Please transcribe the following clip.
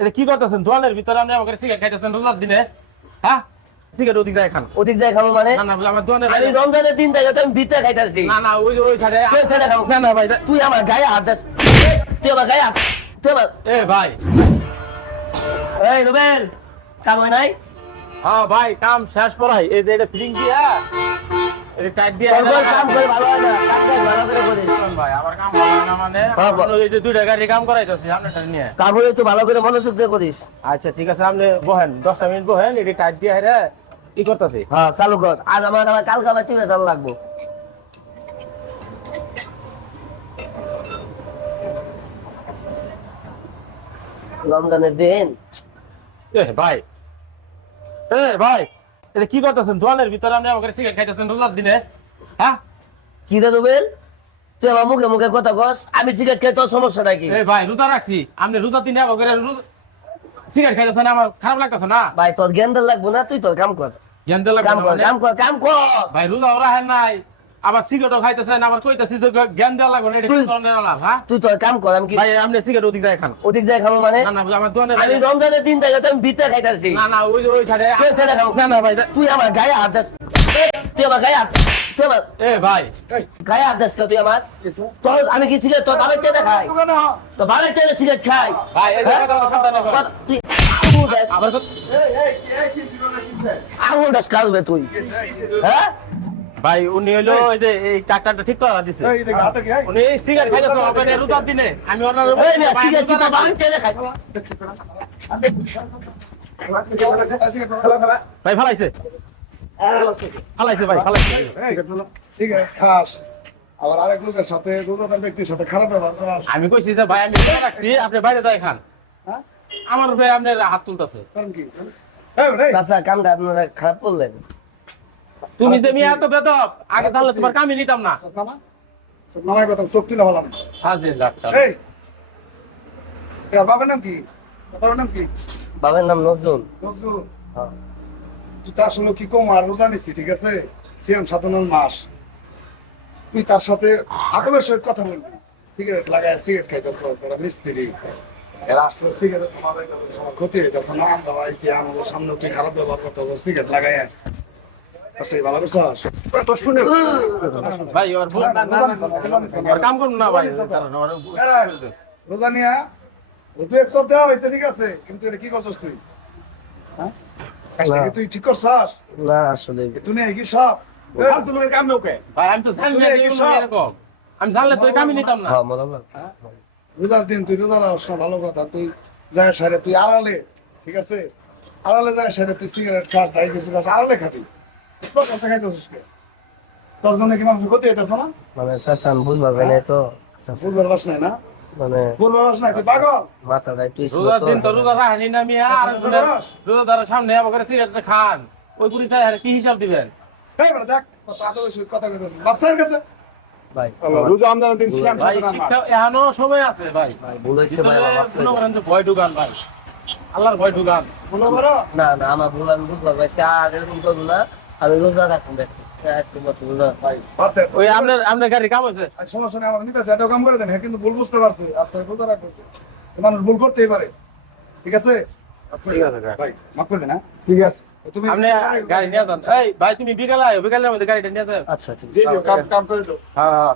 এটা কি করতেছেন? দোকানের ভিতরে আপনি আমাকে সিগারেট খাইতেছেন রোজার দিনে? হ্যাঁ, সিগারেট ওদিক যায় খান। ওদিক যাই খাবো মানে? না না, আমার দোকানের আমি রমজানের দিন থেকে তো আমি ভিতরে খাইতেছি। না না, ওই সাইডে তুই ছেড়ে খাবো। না না ভাই, তুই আমার গায়ে হাত দিস। তুই আমার গায়ে হাত, তুই আমার, এ ভাই। এই রুবেল, কাম হয় নাই? হ্যাঁ ভাই, কাম শেষ পড়াই। এই যে এটা ফিটিং দিয়া এটা টাইট দিয়া তোর বল কাম করে ভালো হয় না, কাম করে ভালো করে করিস। ভাই, আমার কাম ভালো না মানে হ্যাঁ, আমার এই যে দুইটা গাড়ি কাম করাইতেছি আপনারটা নিয়ে। কাম হলে তো ভালো করে মনোযোগ দিয়ে করিস। আচ্ছা ঠিক আছে, আপনি বহেন 10 মিনিট বহেন, এটি টাইট দিয়া হেরে কি করতেছি। হ্যাঁ চালু কর। আজ আমার কালকে আমার টিভি চালু লাগবো। রমজানের দিন এ ভাই, এটা কি করতেছেন? দোকানের ভিতরে আপনি আমাকে সিগারেট খাইতেছেন রোজার দিনে? হ্যাঁ, কি রে রুবেল, তুই আমার মুখে মুখে কথা কস, আমি সিগারেট খেয়ে তোর সমস্যাটা কি? এই ভাই রোজা রাখছি, আপনি রোজার দিনে আমাকে সিগারেট খাইতেছেন, আমার খারাপ লাগতেছে না? ভাই তোর জ্ঞান লাগবো না, তুই তোর কাম কর। জ্ঞান দিলে কাম কর, কাম কর, কাম কর। ভাই রোজা রাখেন নাই, আবার সিগারেটও খাইতেছেন, আবার কইতেছি যে জ্ঞান দেওয়া লাগবে না, এটা কি ধরনের আলাপ? হ্যাঁ তুই তোর কাম কর। আমি কি ভাই, আপনি সিগারেট ওদিক যায় খান। ওদিক যাই খাবো মানে? না না, আমার দোকানের আমি রমজানের দিন থেকে তো আমি ভিতরে খাইতেছি। না না, ওই সাইডে তুই ছেড়ে খাবো। না না ভাই, তুই আমার গায়ে হাত দিস। তুই আমার গায়ে হাত, তুই আমার এ ভাই, গায়ে হাত দিস। তুই আমার তোর, আমি কি সিগারেট তোর বাবার টেনে খাই? তোর বাবার টেনে সিগারেট খাই? ভাই এই যে হ্যাঁ? কথা সাবধানে কর। তুই আঙুল দিস, আবার আঙুল দিস কালবে তুই। হ্যাঁ ভাই, উনি হলো এই যে এই টাকাটা ঠিক করা দিছে। উনি সিগারেট খাইতেছেন আপনি রোজার দিনে, আমি ওনার এই না, সিগারেট কি তোর বাবার টেনে খাই? ভাই ফালাইছে, ফালাইছে ভাই, ফালাইছে। ঠিক আছে খাস আবার আরেক লোকের সাথে রোজাদার ব্যক্তির সাথে খারাপ ব্যবহার করা আমি কইছি যে ভাই আমি রোজা রাখছি, আপনি বাইরে যাই খান। হ্যাঁ? আমার ভাই আপনার হাত তুলতেছে। কারণ কি এই বেটা, এই, চাচা কামটা আপনারা খারাপ করলেন। তুমি যে মিয়া এত বেদব, আগে তাহলে তোমার কামই নিতাম না। চোখ নামা, চোখ নামায় কথা চোখ তুলে হলাম। হাজির ডাক্তার। এই তোর বাবার নাম কি? তোর বাবার নাম কি? বাবার নাম নজরুল। নজরুল। তুই তার সঙ্গে কি কম আর রোজা নিচ্ছি, ঠিক আছে? সিয়াম 57 মাস। তুই তার সাথে আদবের সহিত কথা বলবি। সিগারেট লাগায় সিগারেট খাইতেছ, তোরা মিস্ত্রি। এরা আসলে সিগারেট তোমাদের সময় ক্ষতি হইতেছে না, আমরা আইসি আমাদের সামনে তুই খারাপ ব্যবহার করতেছ সিগারেট লাগায়। আসলে ভালো বিশ্বাস তো শুনে ভাই ওর ভুল না, না, না, ওর কাম করুন না ভাই। রোজা নিয়া তুই এক সব দেওয়া হয়েছে, ঠিক আছে, কিন্তু এটা কি করছিস তুই? হ্যাঁ, কাজটা কি তুই ঠিক করছিস? না আসলে তুই নিয়ে কি সব ফালতু লোকের কাম নৌকে? ভাই আমি তো জানি না যে এগুলো এরকম। আমি জানলে তো এই কামই নিতাম না। হ্যাঁ মনে হ্যাঁ? রোজার দিন তুই রোজা রাখছ না, ভালো কথা। তুই যায় সারে তুই আড়ালে, ঠিক আছে, আড়ালে যায় সারে তুই সিগারেট খাস, যাই কিছু খাস, আড়ালে খাবি। তোর কথা খাইতেছিস কে? তোর জন্য কি মানুষ ক্ষতি হইতেছে না? মানে চাচা আমি বুঝবার পারি নাই তো। চাচা, বুঝবার পারছ নাই না? মানে বুঝবার পারছ নাই, তুই পাগল। মাথাটা একটু ছিল রোজার তো। দিন তো রোজা রাখেনি না মিয়া, আর রোজাদারের সামনে আমাকে সিগারেট খান, ওই পুরি তাই কি হিসাব দিবেন? এই বেটা দেখ, কত আদবের সহিত কথা কইতেছিস বাপসার কাছে। ভাই রোজা আমদানির দিন সিয়াম ভাই 57 মাস। শিক্ষা এখনো সময় আছে ভাই। ভুল হয়েছে ভাই, আমার মাফ করে মনে দেন। করেন যে ভয় ঢুকান ভাই, আল্লাহর ভয় ঢুকান। মনে করো না না আমার ভুল, আমি বুঝবার পারছি। আর এরকম করবো না, আমি রোজা রাখবো। একটু মতো রোজা। ভাই বাদ দে। ওই আপনার গাড়ি কাম হয়েছে। আর সমস্যা নেই, আমার নিতেছে, এটাও কাম করে দেন। হ্যাঁ, কিন্তু ভুল বুঝতে পারছে, আস্তে আস্তে রোজা রাখবো। মানুষ ভুল করতেই পারে, ঠিক আছে? ঠিক আছে ভাই মাফ করে দেন। হ্যাঁ ঠিক আছে, তুমি আপনি গাড়ি নিয়ে যান। এই ভাই তুমি বিকালে আয়, বিকালের মধ্যে গাড়িটা নিয়ে যান। আচ্ছা ঠিক আছে। কাম করে দাও। হ্যাঁ হ্যাঁ।